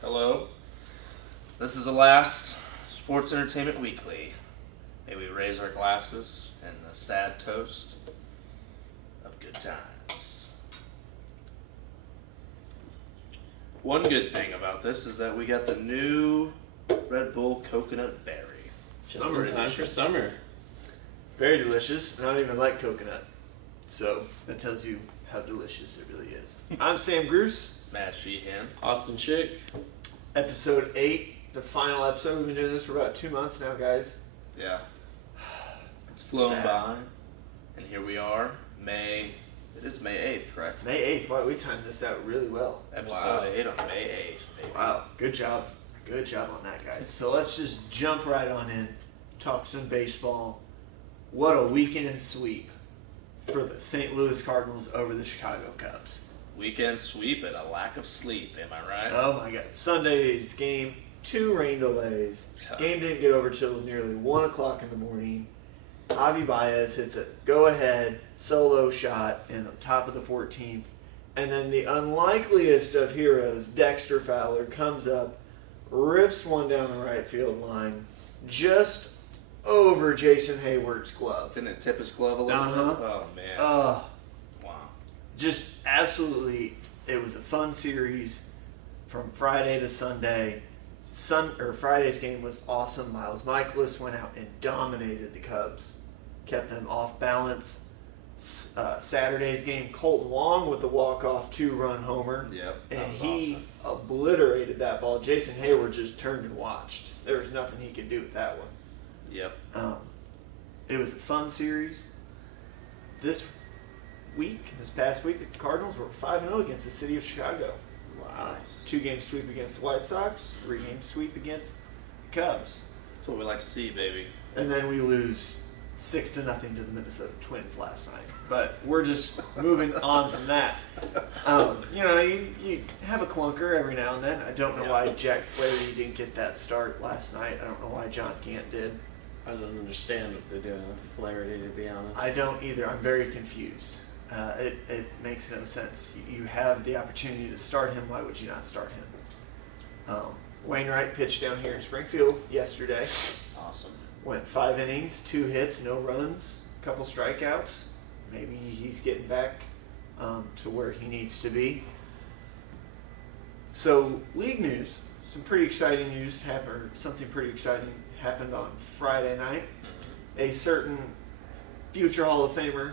Hello, this is the last Sports Entertainment Weekly. May we raise our glasses in the sad toast of good times. One good thing about this is that we got the new Red Bull Coconut Berry. Just in time for summer. Very delicious, and I don't even like coconut. So that tells you how delicious it really is. I'm Sam Bruce. Matt Sheehan. Austin Chick. Episode 8, the final episode. We've been doing this for about 2 months now, guys. Yeah. It's flown Sad. by, and here we are, It is May 8th, correct? May 8th. Wow, we timed this out really well. Episode 8 on May 8th. Baby. Wow, good job. Good job on that, guys. So let's just jump right on in, talk some baseball. What a weekend sweep for the St. Louis Cardinals over the Chicago Cubs. Weekend sweep and a lack of sleep, am I right? Oh my God. Sunday's game, 2 rain delays. Game didn't get over till nearly 1 o'clock in the morning. Javi Baez hits a go-ahead solo shot in the top of the 14th. And then the unlikeliest of heroes, Dexter Fowler, comes up, rips one down the right field line, just over Jason Hayward's glove. Didn't it tip his glove a little bit? Oh, man. Wow. Just absolutely, it was a fun series from Friday to Sunday. Friday's game was awesome. Miles Michaelis went out and dominated the Cubs, kept them off balance. Saturday's game, Colton Wong with the walk-off 2-run homer. Yep, and that was he awesome. Obliterated that ball. Jason Hayward just turned and watched. There was nothing he could do with that one. Yep. It was a fun series. This past week, the Cardinals were 5-0 against the city of Chicago. Wow. Nice. 2-game sweep against the White Sox, 3-game sweep against the Cubs. That's what we like to see, baby. And then we lose 6-0 to the Minnesota Twins last night. But we're just moving on from that. You have a clunker every now and then. I don't know why Jack Flaherty didn't get that start last night. I don't know why John Gant did. I don't understand what they're doing with Flaherty, to be honest. I don't either. I'm very confused. It makes no sense. You have the opportunity to start him. Why would you not start him? Wainwright pitched down here in Springfield yesterday. Awesome. Went 5 innings, 2 hits, no runs, a couple strikeouts. Maybe he's getting back to where he needs to be. So, league news. Something pretty exciting happened on Friday night. A certain future Hall of Famer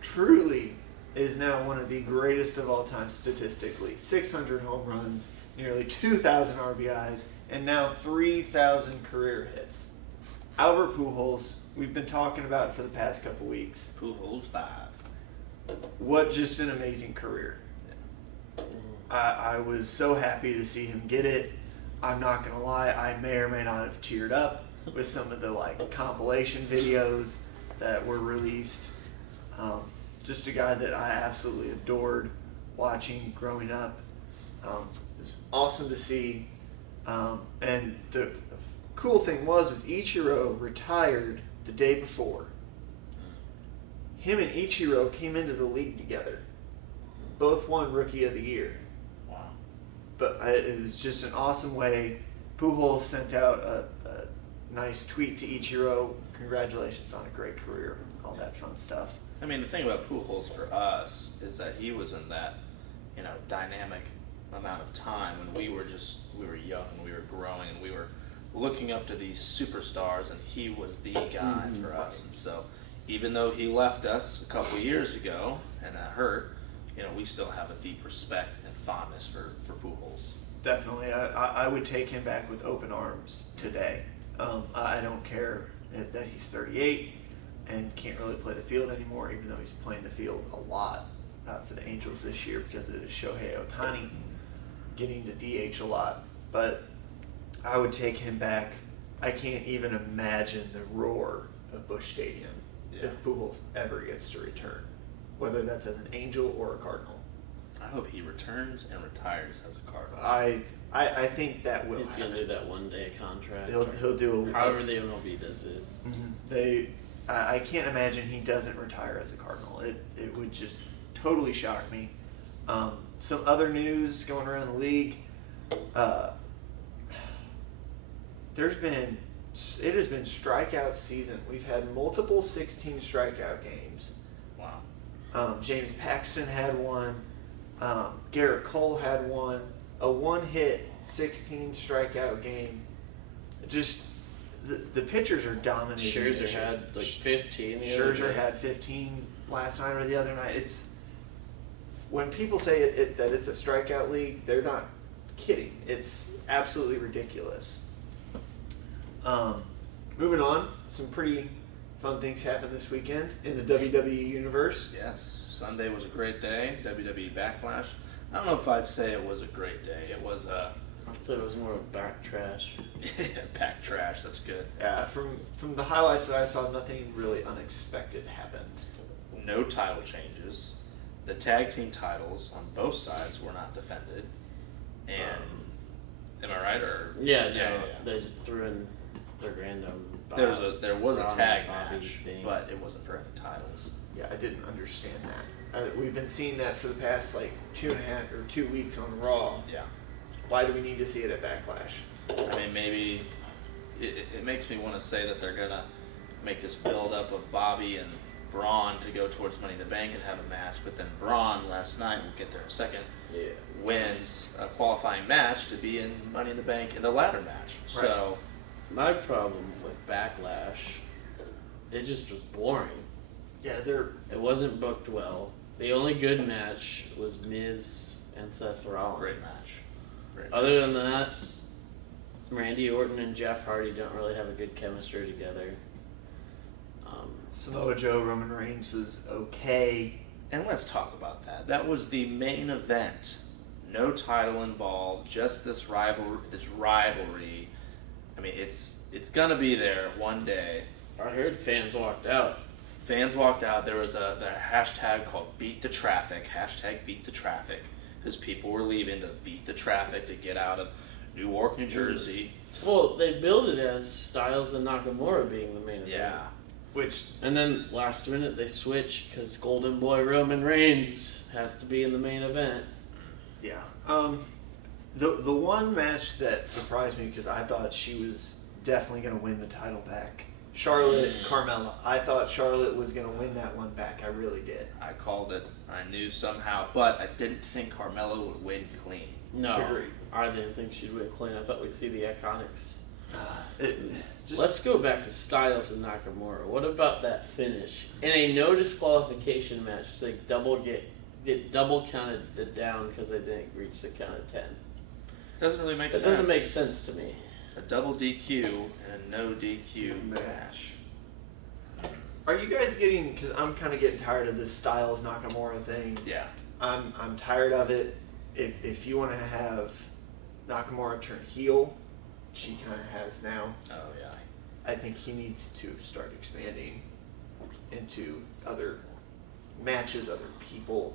truly is now one of the greatest of all time statistically. 600 home runs, nearly 2,000 RBIs, and now 3,000 career hits. Albert Pujols, we've been talking about it for the past couple weeks. Pujols 5. What just an amazing career. Yeah. I was so happy to see him get it. I'm not going to lie, I may or may not have teared up with some of the compilation videos that were released. Just a guy that I absolutely adored watching growing up. It was awesome to see. And the cool thing was Ichiro retired the day before. Him and Ichiro came into the league together. Both won Rookie of the Year. Wow. But it was just an awesome way. Pujols sent out a nice tweet to Ichiro. Congratulations on a great career. All that fun stuff. I mean, the thing about Pujols for us is that he was in that, dynamic amount of time when we were young and we were growing and we were looking up to these superstars, and he was the guy for us. And so, even though he left us a couple of years ago and that hurt, we still have a deep respect and fondness for Pujols. Definitely. I would take him back with open arms today. I don't care that he's 38 and can't really play the field anymore, even though he's playing the field a lot for the Angels this year because of Shohei Ohtani getting to DH a lot. But I would take him back. I can't even imagine the roar of Busch Stadium if Pujols ever gets to return, whether that's as an Angel or a Cardinal. I hope he returns and retires as a Cardinal. I think that will He's happen. gonna do that 1-day contract. He'll do however the MLB does it. I can't imagine he doesn't retire as a Cardinal. It would just totally shock me. Some other news going around the league. It has been strikeout season. We've had multiple 16 strikeout games. Wow. James Paxton had one. Garrett Cole had one. A 1-hit, 16 strikeout game. Just the pitchers are dominating. Scherzer had like 15. Scherzer had 15 last night or the other night. It's when people say that it's a strikeout league, they're not kidding. It's absolutely ridiculous. Moving on, some pretty fun things happened this weekend in the WWE universe. Yes, Sunday was a great day. WWE Backlash. I don't know if I'd say it was a great day. It was I'd say it was more of back trash. pack trash. That's good. Yeah, from the highlights that I saw, nothing really unexpected happened. No title changes. The tag team titles on both sides were not defended. And am I right? Or Yeah, they just threw in their random. There was a Braun tag and Bobby match, thing. but it wasn't for any titles. Yeah, I didn't understand that. We've been seeing that for the past 2 weeks on Raw. Yeah. Why do we need to see it at Backlash? I mean, maybe it makes me want to say that they're gonna make this build up of Bobby and Braun to go towards Money in the Bank and have a match, but then Braun last night, we'll get there in a second, wins a qualifying match to be in Money in the Bank in the ladder match. Right. So My problem with Backlash, it just was boring. Yeah, It wasn't booked well. The only good match was Miz and Seth Rollins. great match. Great Other match. than that, Randy Orton and Jeff Hardy don't really have a good chemistry together. Samoa Joe, Roman Reigns was okay. And let's talk about that. That was the main event. No title involved, just this rivalry. I mean, it's gonna be there one day. I heard fans walked out. Fans walked out. There was the hashtag called Beat the Traffic. Hashtag Beat the Traffic. Because people were leaving to beat the traffic to get out of Newark, New Jersey. Well, they billed it as Styles and Nakamura being the main event. Yeah. And then last minute they switched because Golden Boy Roman Reigns has to be in the main event. Yeah. The one match that surprised me because I thought she was definitely going to win the title back. Charlotte, Carmella. I thought Charlotte was going to win that one back. I really did. I called it. I knew somehow, but I didn't think Carmella would win clean. No, Agreed. I didn't think she'd win clean. I thought we'd see the Iconics. Just, Let's go back to Styles and Nakamura. What about that finish? In a no disqualification match, they double counted down because they didn't reach the count of 10. Doesn't really make That sense. doesn't make sense to me. A double DQ and a no DQ match. Are you guys getting? Because I'm kind of getting tired of this Styles Nakamura thing. Yeah. I'm tired of it. If you want to have Nakamura turn heel, she kind of has now. Oh yeah. I think he needs to start expanding into other matches, other people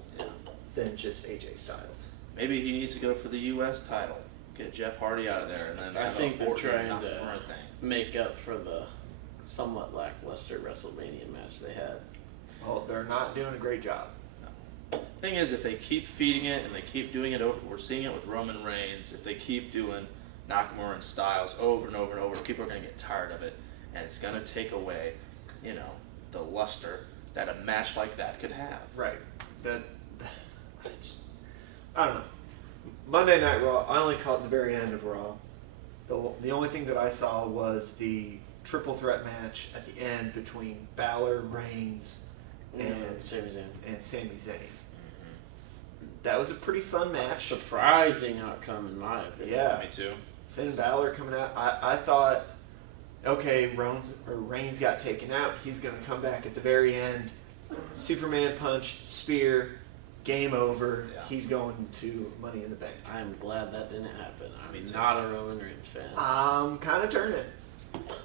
than just AJ Styles. Maybe he needs to go for the U.S. title. Get Jeff Hardy out of there, and then I have think a they're Orton trying Nakamura to thing. make up for the somewhat lackluster WrestleMania match they had. Well, they're not doing a great job. Thing is, if they keep feeding it and they keep doing it over, we're seeing it with Roman Reigns. If they keep doing Nakamura and Styles over and over and over, people are going to get tired of it, and it's going to take away, the luster that a match like that could have. Right. I don't know. Monday Night Raw, I only caught the very end of Raw. The only thing that I saw was the triple threat match at the end between Balor, Reigns, and Sami Zayn. Sami Zayn. That was a pretty fun match. Surprising outcome in my opinion. Yeah. Me too. Finn Balor coming out. I thought, okay, Reigns got taken out. He's going to come back at the very end. Superman punch, spear, game over. Yeah. He's going to Money in the Bank. I'm glad that didn't happen. Me I'm too. not a Roman Reigns fan. I'm kind of turning.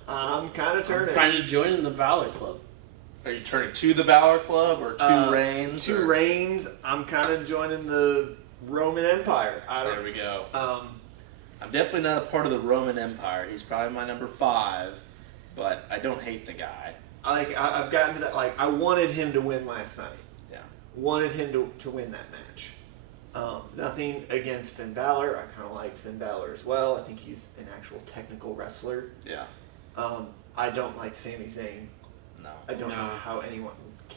I'm kind of joining the Balor Club. Are you turning to the Balor Club or to Reigns? Two Reigns. I'm kind of joining the Roman Empire. There we go. Um, I'm definitely not a part of the Roman Empire. He's probably my number 5, but I don't hate the guy. I've gotten to that. Like, I wanted him to win last night. Yeah. Wanted him to win that match. Nothing against Finn Balor. I kind of like Finn Balor as well. I think he's an actual technical wrestler. Yeah. I don't like Sami Zayn. No. I don't know how anyone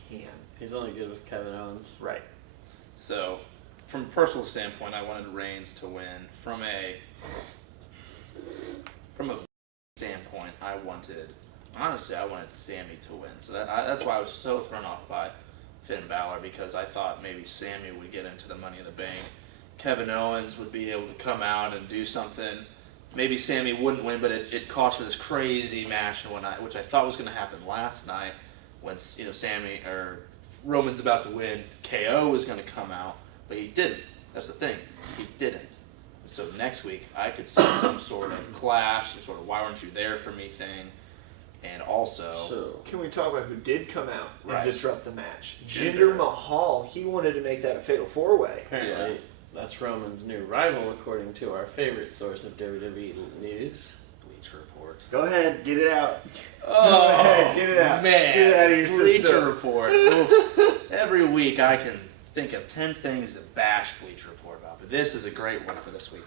can. He's only good with Kevin Owens. Right. So, from a personal standpoint, I wanted Reigns to win. From a standpoint, I wanted Sami to win. So that's why I was so thrown off by Finn Balor, because I thought maybe Sami would get into the Money in the Bank. Kevin Owens would be able to come out and do something. Maybe Sami wouldn't win, but it calls for this crazy match and whatnot, which I thought was going to happen last night when Sami or Roman's about to win. KO was going to come out, but he didn't. That's the thing. He didn't. So next week, I could see some sort of clash, some sort of why weren't you there for me thing. And also, Can we talk about who did come out and Right. disrupt the match? Jinder Jinder Mahal. He wanted to make that a fatal 4-way. Apparently, that's Roman's new rival, according to our favorite source of WWE news. Bleacher Report. Go ahead, get it out. Oh, Go ahead, get it out. Man, Get it out of your Bleacher system. Report. Oof. Every week I can think of 10 things to bash Bleacher Report about, but this is a great one for this week.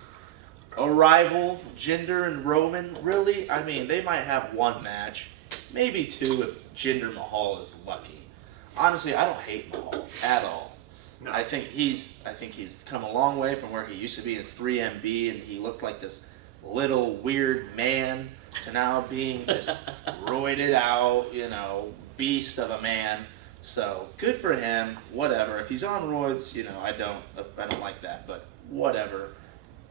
A rival, Jinder and Roman, really? I mean, they might have one match, maybe 2 if Jinder Mahal is lucky. Honestly, I don't hate Mahal at all. No. I think he's come a long way from where he used to be in 3MB, and he looked like this little weird man to now being this roided out, beast of a man. So good for him. Whatever. If he's on roids, I don't like that. But whatever.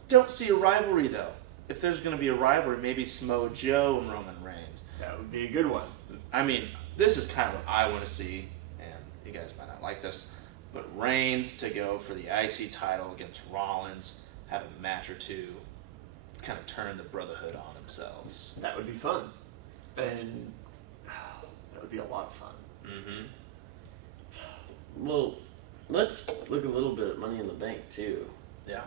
Don't see a rivalry though. If there's going to be a rivalry, maybe Samoa Joe and Roman Reigns. That would be a good one. I mean, this is kind of what I want to see, and you guys might not like this, but Reigns to go for the IC title against Rollins, have a match or two, kind of turn the brotherhood on themselves. That would be fun. And that would be a lot of fun. Mm-hmm. Well, let's look a little bit at Money in the Bank, too. Yeah.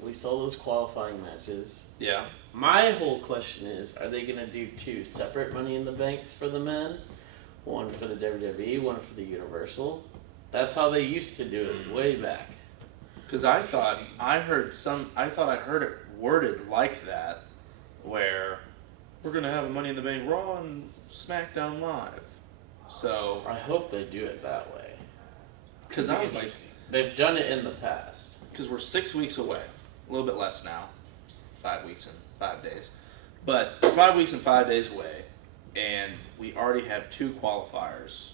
We saw those qualifying matches. Yeah. My whole question is, are they going to do 2 separate Money in the Banks for the men? One for the WWE, one for the Universal? That's how they used to do it way back. Because I thought I heard it worded like that, where we're going to have a Money in the Bank Raw and SmackDown Live. So, I hope they do it that way. because I was like, They've done it in the past. because we're 6 weeks away, a little bit less now, 5 weeks and 5 days, but we're 5 weeks and 5 days away, and we already have 2 qualifiers.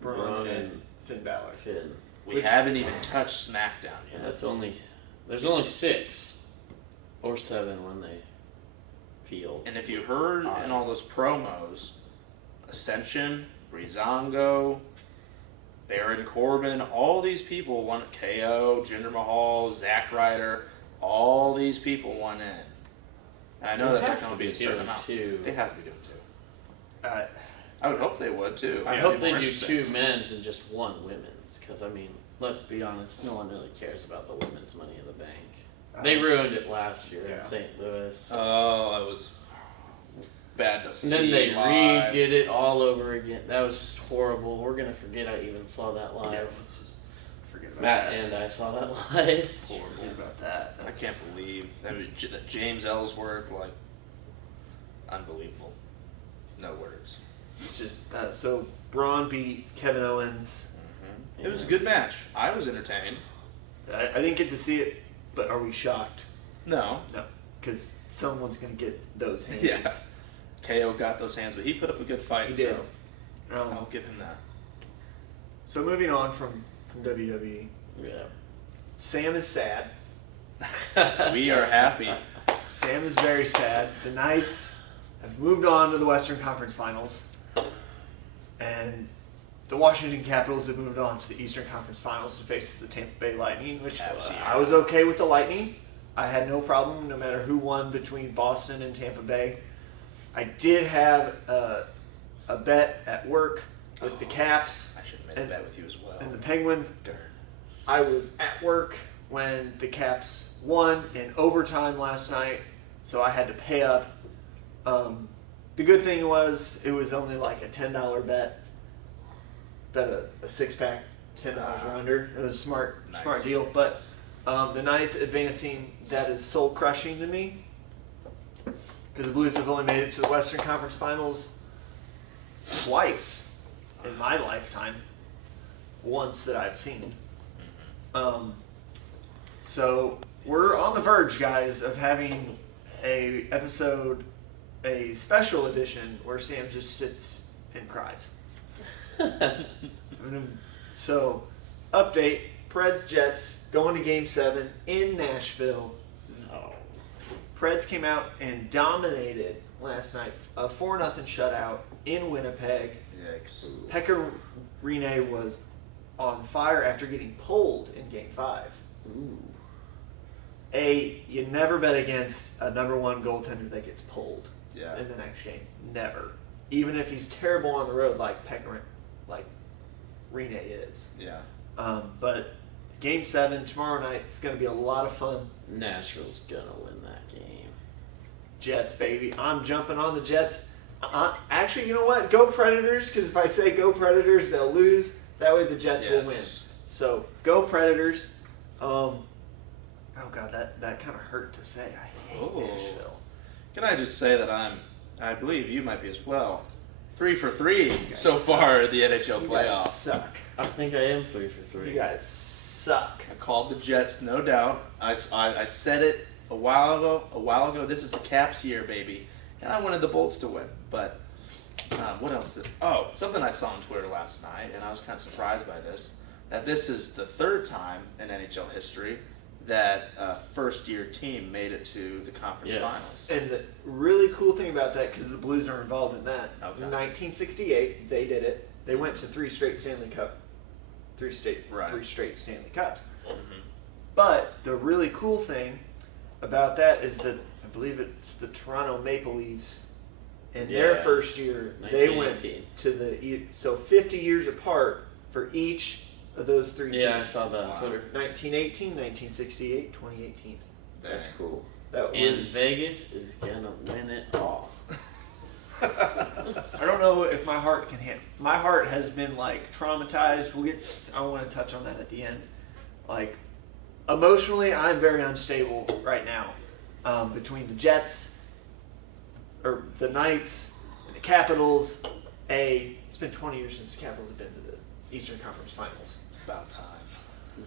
Braun and Finn Balor. Finn. We haven't even touched SmackDown Yeah, yet. there's only 6 or 7 when they field. And if you heard in all those promos, Ascension, Breezango, Baron Corbin, all these people want KO, Jinder Mahal, Zack Ryder, all these people want in. And I know that they're going to be a certain amount. They have to be doing 2. I would hope they would too. I Yeah, hope it'd be they more do interesting. 2 men's and just 1 women's. Because, I mean, let's be honest, no one really cares about the women's Money in the Bank. They ruined it last year in St. Louis. Oh, it was bad to see. And then they live. redid it all over again. That was just horrible. We're going to forget I even saw that live. Yeah, let's just forget about Matt that. and I saw that live. Forget about that. I can't believe that James Ellsworth, like, unbelievable. No words. It's just so Braun beat Kevin Owens. It was a good match. I was entertained. I didn't get to see it, but are we shocked? No. No, because someone's gonna get those hands. Yeah. KO got those hands, but he put up a good fight. He did. So I'll give him that. So moving on from WWE, Yeah. Sam is sad. We are happy. Sam is very sad. The Knights have moved on to the Western Conference Finals, and the Washington Capitals have moved on to the Eastern Conference Finals to face the Tampa Bay Lightning, which Caps, yeah. I was okay with the Lightning. I had no problem no matter who won between Boston and Tampa Bay. I did have a bet at work with the Caps I should have made a bet with you as well. and the Penguins. Darn. I was at work when the Caps won in overtime last night, so I had to pay up. The good thing was it was only like a $10 bet. Bet a six-pack, $10 or under. It was a smart deal. But the Knights advancing, that is soul-crushing to me because the Blues have only made it to the Western Conference Finals twice in my lifetime. Once that I've seen. So we're on the verge, guys, of having a special edition where Sam just sits and cries. So, update: Preds Jets going to Game 7 in Nashville. No. Preds came out and dominated last night, a 4-0 shutout in Winnipeg. Yikes. Pekka Rinne was on fire after getting pulled in Game 5. Ooh. You never bet against a number one goaltender that gets pulled Yeah. in the next game. Never. Even if he's terrible on the road like Rinne is. Yeah. But Game 7 tomorrow night, it's going to be a lot of fun. Nashville's gonna win that game. Jets, baby. I'm jumping on the Jets. Actually, you know what? Go Predators, because if I say go Predators, they'll lose. That way the Jets will win. So, go Predators. Oh, God, that kind of hurt to say. I hate Nashville. Can I just say that I believe you might be as well. 3 for 3 so suck. far in the NHL You guys playoffs. suck. I think I am 3 for 3. You guys suck. I called the Jets, no doubt. I said it a while ago. This is the Caps year, baby. And I wanted the Bolts to win. But what else? Something I saw on Twitter last night, and I was kind of surprised by this, that this is the third time in NHL history that a first-year team made it to the conference finals. And the really cool thing about that, because the Blues are involved in that, Okay. in 1968, they did it. They went to three straight Stanley Cups. But the really cool thing about that is that I believe it's the Toronto Maple Leafs. In their Yeah. first year, they went 1918. to 50 years apart for each of those three teams. Yeah, I saw that on Wow. Twitter. 1918, 1968, 2018. That's cool. That And was. Vegas is gonna win it all. I don't know if my heart can handle. My heart has been like traumatized. I want to touch on that at the end. Like emotionally, I'm very unstable right now. Between the Jets, or the Knights, and the Capitals. It's been 20 years since the Capitals have been to the Eastern Conference Finals. It's about time.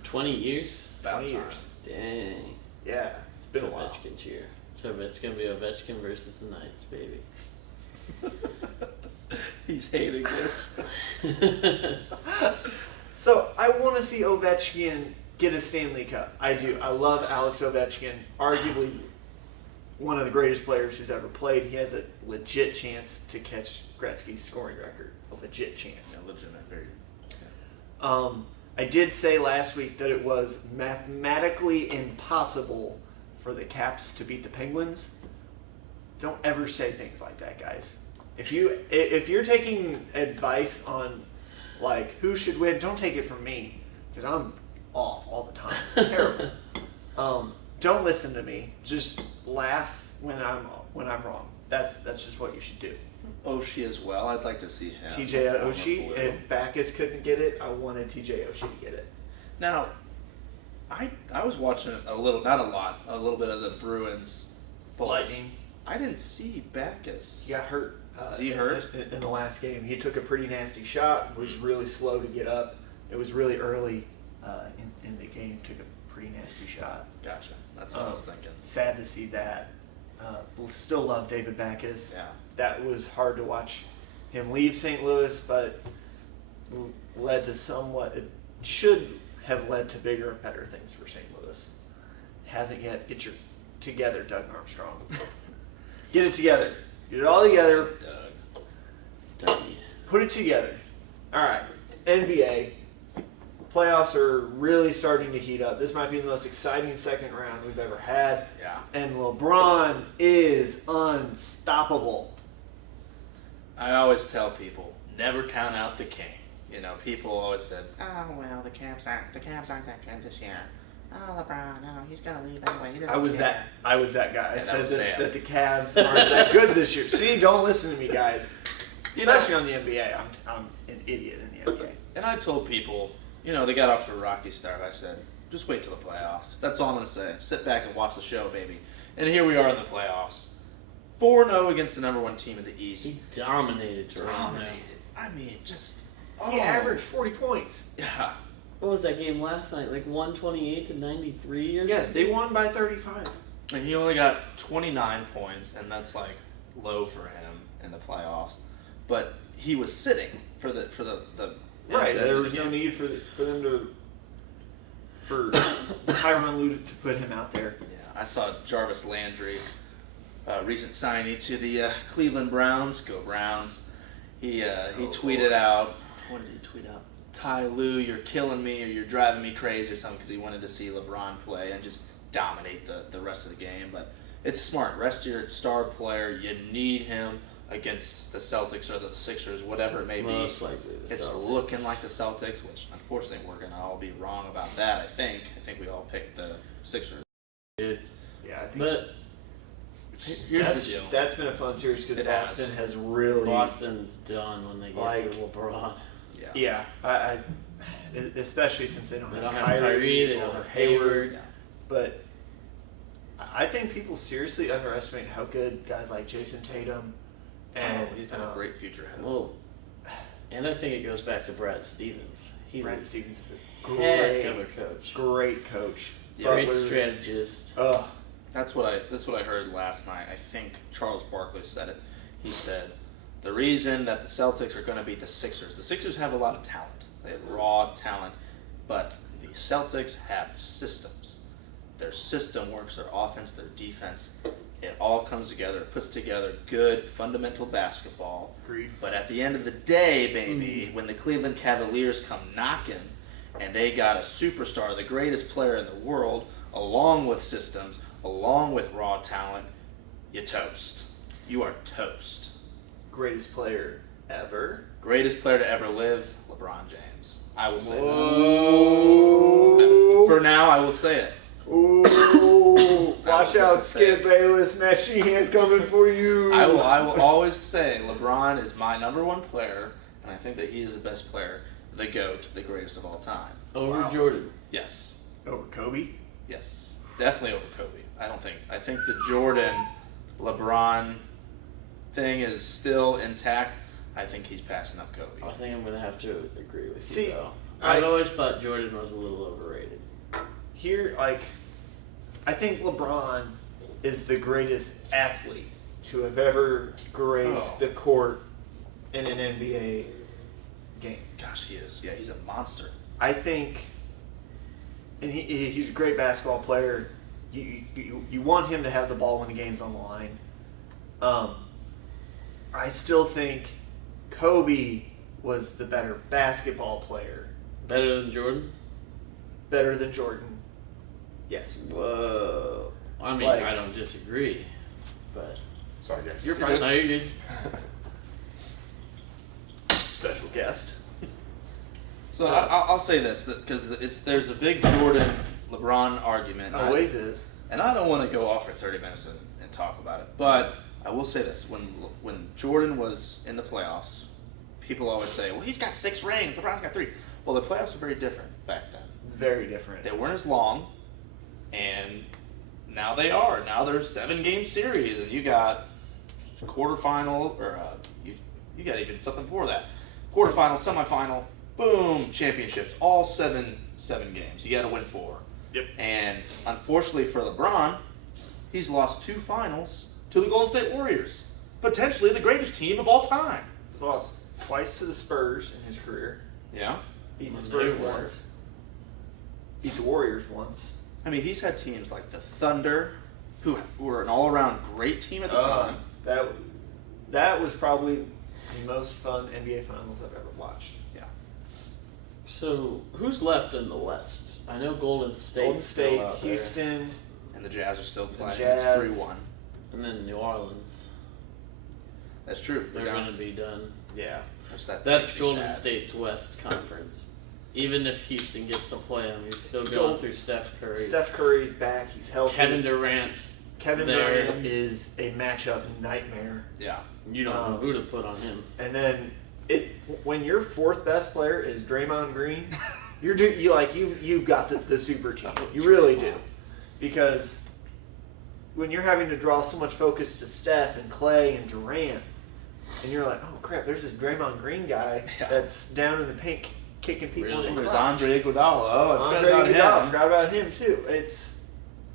20 years? About 20 time. years. Dang. Yeah, it's been It's a while. Ovechkin's year. So it's gonna be Ovechkin versus the Knights, baby. He's hating this. So I want to see Ovechkin get a Stanley Cup. I do. I love Alex Ovechkin. Arguably one of the greatest players who's ever played. He has a legit chance to catch Gretzky's scoring record. A legit chance. Yeah, legitimate, very. I did say last week that it was mathematically impossible for the Caps to beat the Penguins. Don't ever say things like that, guys. If you're taking advice on like who should win, don't take it from me because I'm off all the time. Terrible. Don't listen to me. Just laugh when I'm wrong. That's just what you should do. Oshie as well. I'd like to see him. TJ perform Oshie. with If Backus couldn't get it, I wanted TJ Oshie to get it. Now, I was watching a little, not a lot, a little bit of the Bruins. Bulls. Lightning. I didn't see Backus. He got hurt. Is he hurt? In the last game? He took a pretty nasty shot. Was really slow to get up. It was really early in the game. Took a pretty nasty shot. Gotcha. That's what I was thinking. Sad to see that. Still love David Backus. Yeah. That was hard to watch him leave St. Louis, but led to somewhat. It should have led to bigger and better things for St. Louis. Hasn't yet. Get your together, Doug Armstrong. Get it together. Get it all together. Doug. Dougie. Put it together. All right. NBA. Playoffs are really starting to heat up. This might be the most exciting second round we've ever had. Yeah. And LeBron is unstoppable. I always tell people, never count out the king. You know, people always said, "Oh well, the Cavs aren't that good this year. Oh, LeBron, no, he's gonna leave anyway." He doesn't care." I was that guy. I And that said was Sam. that the Cavs aren't that good this year. See, don't listen to me, guys. Especially on the NBA. I'm an idiot in the NBA. And I told people, you know, they got off to a rocky start. I said, just wait till the playoffs. That's all I'm gonna say. Sit back and watch the show, baby. And here we are in the playoffs, 4-0 against the number 1 team in the East. He dominated Toronto. Dominated. I mean, just He averaged 40 points. Yeah. What was that game last night? Like 128-93 or Yeah, something? they won by 35. And he only got 29 points, and that's like low for him in the playoffs. But he was sitting for the Right, the- there the was no game. need for Tyronn Lue to put him out there. Yeah, I saw Jarvis Landry, recent signee to the Cleveland Browns. Go Browns! He tweeted out. What did he tweet out? Ty Lue, you're killing me, or you're driving me crazy, or something, because he wanted to see LeBron play and just dominate the rest of the game. But it's smart. Rest your star player. You need him against the Celtics or the Sixers, whatever it may be. Most likely the It's Celtics. looking like the Celtics, which unfortunately we're gonna all be wrong about that. I think we all picked the Sixers. Dude. Yeah, I think But Here's the deal. that's been a fun series because It has. Boston has really. Boston's done when they get Like- to LeBron. Yeah. Yeah, I especially since they don't They have don't have Kyrie, they or don't have Hayward. Yeah. But I think people seriously underestimate how good guys like Jason Tatum and He's got a great future ahead. Well, and I think it goes back to Brad Stevens. He's Brad a Stevens is a heck of a great, coach. great coach. Yeah. Great Butler- strategist. Ugh. That's what I heard last night. I think Charles Barkley said it. He said the reason that the Celtics are going to beat the Sixers have a lot of talent. They have raw talent, but the Celtics have systems. Their system works, their offense, their defense. It all comes together, puts together good fundamental basketball. Agreed. But at the end of the day, baby, when the Cleveland Cavaliers come knocking and they got a superstar, the greatest player in the world, along with systems, along with raw talent, you toast. You are toast. Greatest player ever. Greatest player to ever live, LeBron James. I will say that. Whoa. For now, I will say it. Ooh, watch out, Skip Bayless. Matt Sheehan's coming for you. I will always say LeBron is my number 1 player, and I think that he is the best player, the GOAT, the greatest of all time. Over Wow. Jordan. Yes. Over Kobe. Yes. Definitely over Kobe. I think the Jordan LeBron thing is still intact. I think he's passing up Kobe. I think I'm going to have to agree with See, you, though. I- I've always thought Jordan was a little overrated. Here, I think LeBron is the greatest athlete to have ever graced the court in an NBA game. Gosh, he is. Yeah, he's a monster. I think, and he's a great basketball player. You want him to have the ball when the game's on the line. I still think Kobe was the better basketball player, Better than Jordan? better than Jordan. Yes. Whoa. I mean, Like- I don't disagree. But. Sorry, guys. You're fine. No, you're good. Special guest. So I'll say this because there's a big Jordan LeBron argument. Always is. And I don't want to go off for 30 minutes and talk about it, but I will say this: when Jordan was in the playoffs, people always say, "Well, he's got 6 rings. LeBron's got 3." Well, the playoffs were very different back then. Very different. They weren't as long, and now they are. Now they're 7-game series, and you got quarterfinal, or you got even something before that. Quarterfinal, semifinal, boom, championships. All seven games. You got to win 4. Yep. And unfortunately for LeBron, he's lost 2 finals to the Golden State Warriors, potentially the greatest team of all time. He's lost twice to the Spurs in his career. Yeah. Beat the When Spurs they were. once. Beat the Warriors once. I mean, he's had teams like the Thunder, who were an all-around great team at the time. That was probably the most fun NBA Finals I've ever watched. Yeah. So who's left in the West? I know Golden State's Golden State, still out there. Houston. And the Jazz are still playing. Jazz. It's 3-1. And then New Orleans. That's true. They're going to be done. Yeah. That's makes me Golden sad. State's West Conference. Even if Houston gets to play them, he's still going Gold- through Steph Curry. Steph Curry's back. He's healthy. Kevin Durant's Kevin there. Durant is a matchup nightmare. Yeah. You don't know who to put on him. And then when your fourth best player is Draymond Green, you've got the super team. You really do, because when you're having to draw so much focus to Steph and Clay and Durant, and you're like, oh crap, there's this Draymond Green guy that's down in the paint kicking people in the There's crotch. Andre Iguodala. Oh, I forgot Andre about Iguodala, him. forgot about him too.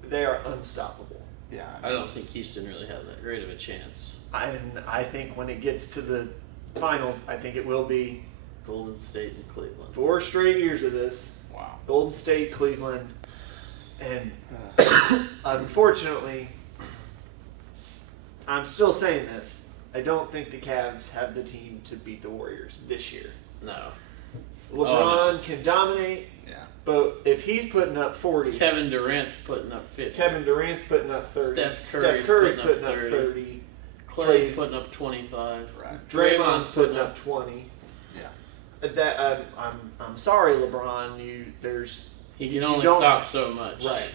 They are unstoppable. Yeah. I don't think Houston really has that great of a chance. I think when it gets to the finals, I think it will be Golden State and Cleveland. 4 straight years of this. Wow. Golden State, Cleveland, and unfortunately, I'm still saying this. I don't think the Cavs have the team to beat the Warriors this year. No. LeBron can dominate, Yeah. but if he's putting up 40, Kevin Durant's putting up 50. Kevin Durant's putting up 30, Steph Curry's Curry's putting up putting up 30, Clay's Clay's- putting up 25. Right. Draymond's putting up 20. Yeah. That I'm sorry, LeBron. He You can only don't- stop so much. right.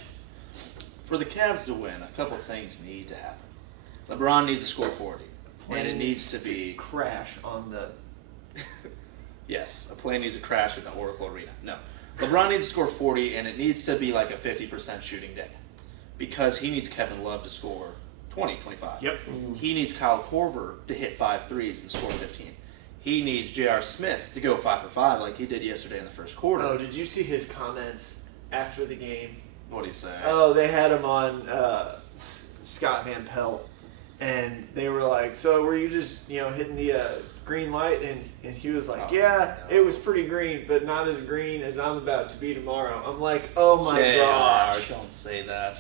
For the Cavs to win, a couple things need to happen. LeBron needs to score 40. And it needs to be... crash on the. Yes, a plane needs to crash in the Oracle Arena. No. LeBron needs to score 40, and it needs to be like a 50% shooting day. Because he needs Kevin Love to score 20, 25. Yep. He needs Kyle Korver to hit 5 threes and score 15. He needs J.R. Smith to go 5 for 5 like he did yesterday in the first quarter. Oh, did you see his comments after the game? What do you say? Oh, they had him on Scott Van Pelt, and they were like, "So were you just hitting the green light?" And he was like, Oh, "Yeah, no. it was pretty green, but not as green as I'm about to be tomorrow." I'm like, "Oh my JR, gosh, don't say that.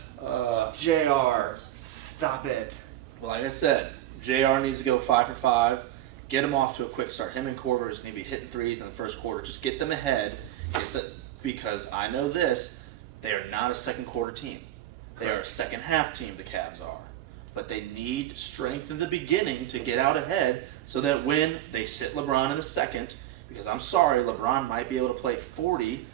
JR, stop it." Well, like I said, JR needs to go 5 for 5. Get him off to a quick start. Him and Korver just need to be hitting threes in the first quarter. Just get them ahead. Because I know this, they are not a second quarter team. They are a second half team, the Cavs are. But they need strength in the beginning to get out ahead so that when they sit LeBron in the second, because I'm sorry, LeBron might be able to play 48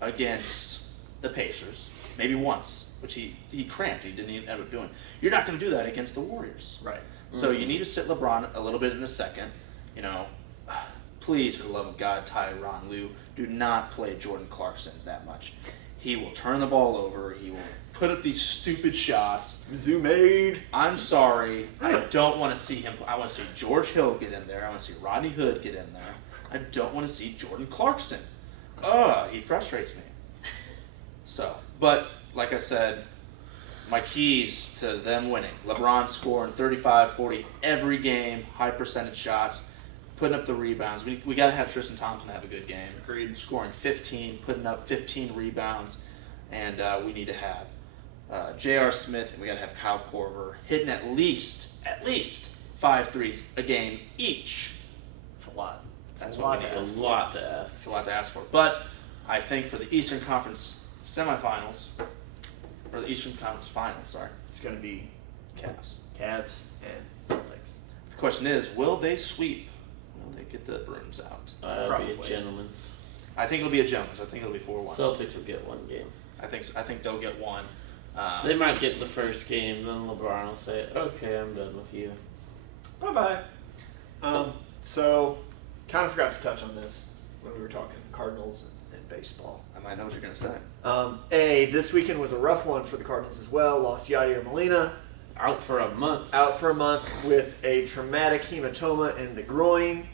against the Pacers. Maybe once, which he cramped. He didn't even end up doing. You're not going to do that against the Warriors. Right. So you need to sit LeBron a little bit in the second. Please, for the love of God, Tyronn Lue, do not play Jordan Clarkson that much. He will turn the ball over. He will put up these stupid shots. Mizzou made. I'm sorry. I don't want to see him. I want to see George Hill get in there. I want to see Rodney Hood get in there. I don't want to see Jordan Clarkson. He frustrates me. So, but like I said, my keys to them winning: LeBron scoring 35, 40 every game, high percentage shots, putting up the rebounds. We got to have Tristan Thompson have a good game. Agreed. Scoring 15, putting up 15 rebounds, and we need to have J.R. Smith, and we got to have Kyle Korver hitting at least 5 threes a game each. It's a lot. That's a what lot we to need. It's ask a lot to ask. It's a lot to ask for. But I think for the Eastern Conference semifinals, or the Eastern Conference finals, sorry, It's going to be Cavs. Cavs and Celtics. The question is, will they sweep? Will they get the brooms out? It'll be a Probably. gentleman's. I think it'll be a gentleman's. I think it'll be 4-1. Celtics will get one game. I think they'll get one. They might get the first game, then LeBron will say, "Okay, I'm done with you." Bye bye. So, kind of forgot to touch on this when we were talking Cardinals and baseball. I might know what you're going to say. This weekend was a rough one for the Cardinals as well. Lost Yadier Molina Out for a month. out for a month with a traumatic hematoma in the groin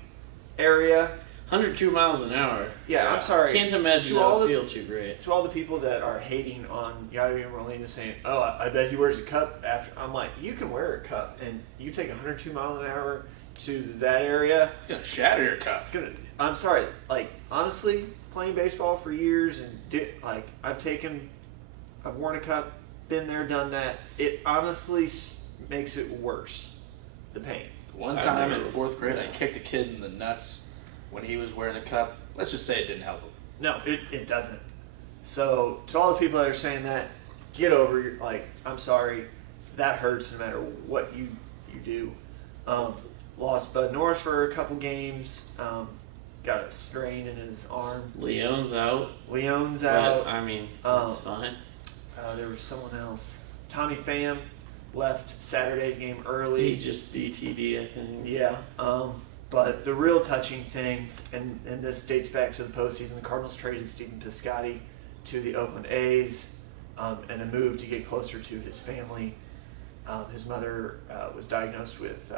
area. 102 miles an hour. Yeah, I'm sorry. Can't imagine To all that'll the- feel too great. To all the people that are hating on Yadier Molina saying, "Oh, I bet he wears a cup after," I'm like, you can wear a cup, and you take 102 miles an hour to that area. It's going to shatter your cup. It's gonna. I'm sorry. Like honestly, playing baseball for years and I've worn a cup, been there, done that. It honestly makes it worse. The pain. One I time never- in 4th grade, I kicked a kid in the nuts when he was wearing a cup, let's just say it didn't help him. No, it doesn't. So to all the people that are saying that, get over your, I'm sorry, that hurts no matter what you do. Lost Bud Norris for a couple games. Got a strain in his arm. Leon's out. out. But, I mean, that's fine. There was someone else. Tommy Pham left Saturday's game early. He's just DTD, I think. Yeah. But the real touching thing, and this dates back to the postseason, the Cardinals traded Stephen Piscotty to the Oakland A's in a move to get closer to his family. His mother was diagnosed with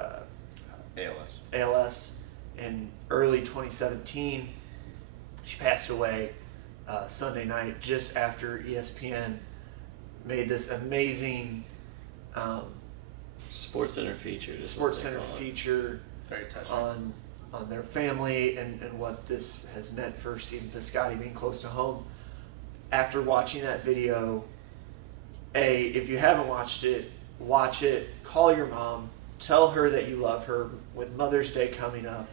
ALS in early 2017. She passed away Sunday night just after ESPN made this amazing SportsCenter feature. feature Very touching. on their family and what this has meant for Stephen Piscotty being close to home. After watching that video, if you haven't watched it, watch it. Call your mom. Tell her that you love her with Mother's Day coming up.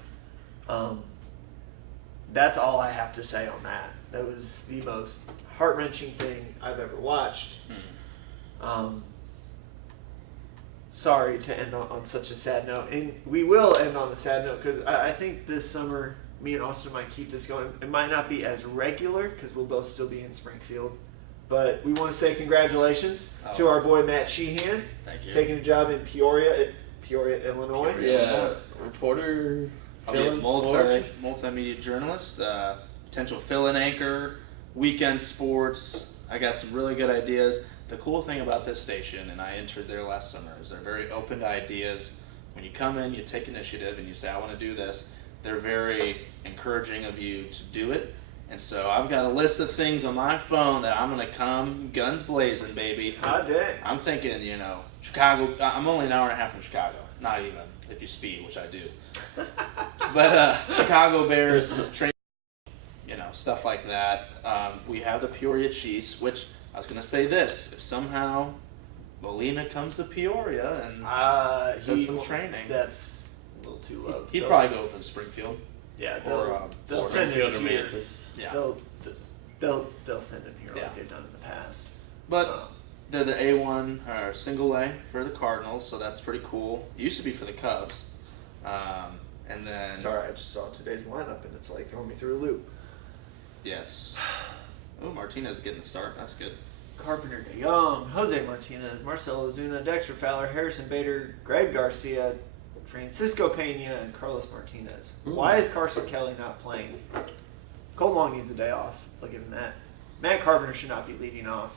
That's all I have to say on that. That was the most heart-wrenching thing I've ever watched. Sorry to end on such a sad note. And we will end on a sad note because I think this summer, me and Austin might keep this going. It might not be as regular because we'll both still be in Springfield. But we want to say congratulations to our boy Matt Sheehan. Thank you. Taking a job in Peoria, Illinois. Yeah, reporter, I'll be a multimedia journalist, potential fill-in anchor, weekend sports. I got some really good ideas. The cool thing about this station, and I entered there last summer, is they're very open to ideas. When you come in, you take initiative, and you say, I want to do this. They're very encouraging of you to do it. And so I've got a list of things on my phone that I'm going to come guns blazing, baby. Hot dang. I'm thinking, Chicago. I'm only an hour and a half from Chicago. Not even, if you speed, which I do. But Chicago Bears, stuff like that. We have the Peoria Chiefs, which I was going to say this. If somehow Molina comes to Peoria and does some training. That's a little too low. He'd probably go for the Springfield. Yeah, they'll send Springfield him or here. Memphis. Yeah. They'll send him here like they've done in the past. But they're the A1 or single A for the Cardinals, so that's pretty cool. It used to be for the Cubs. And then Sorry, I just saw today's lineup and it's like throwing me through a loop. yes. Oh, Martinez getting the start. That's good. Carpenter De Jong, Jose Martinez, Marcelo Ozuna, Dexter Fowler, Harrison Bader, Greg Garcia, Francisco Pena, and Carlos Martinez. Why is Carson Kelly not playing? Cole Long needs a day off. I'll give him that. Matt Carpenter should not be leading off.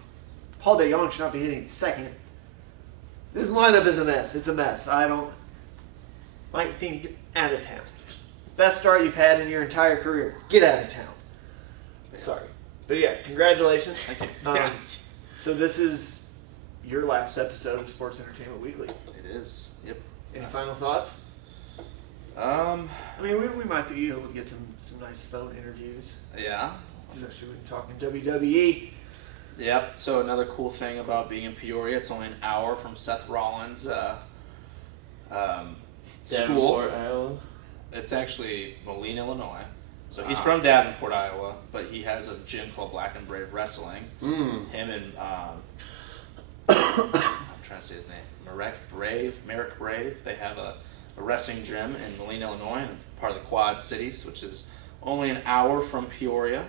Paul De Jong should not be hitting second. This lineup is a mess. It's a mess. Mike Matheny, get out of town. Best start you've had in your entire career. Get out of town. Sorry. But yeah, congratulations. Thank you. So this is your last episode of Sports Entertainment Weekly. It is. Yep. Any final thoughts? I mean, we might be able to get some nice phone interviews. Yeah. Especially when talking WWE. Yep. So another cool thing about being in Peoria, it's only an hour from Seth Rollins' school. Davenport, Iowa. It's actually Moline, Illinois. So he's from Davenport, Iowa, but he has a gym called Black and Brave Wrestling. Him and I'm trying to say his name, Merrick Brave. They have a wrestling gym in Moline, Illinois, part of the Quad Cities, which is only an hour from Peoria.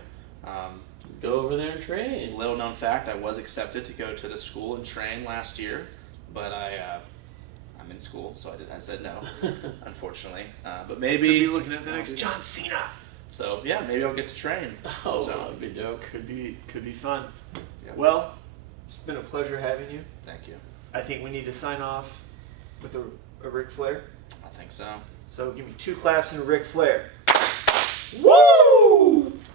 Go over there and train. Little known fact, I was accepted to go to the school and train last year, but I'm in school, so I said no, unfortunately. But maybe Could be looking at the next John Cena. So yeah, maybe I'll get to train. Oh, so, that'd be dope. Could be fun. Yep. Well, it's been a pleasure having you. Thank you. I think we need to sign off with a Ric Flair. I think so. So give me 2 claps and a Ric Flair. Woo!